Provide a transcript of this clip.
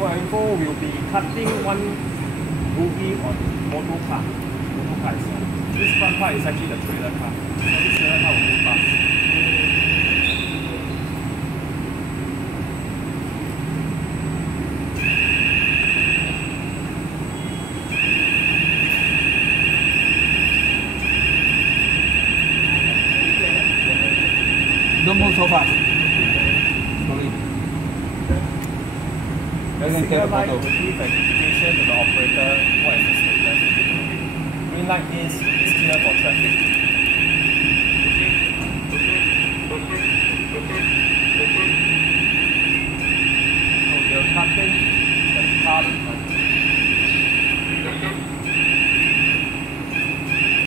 for info, we'll be cutting one movie on motor car. Motor car itself. This front part is actually the trailer car. So this trailer car will move fast. Don't move so fast. Slowly. Signal light will give an indication to the operator what is the status. Green light is clear for traffic.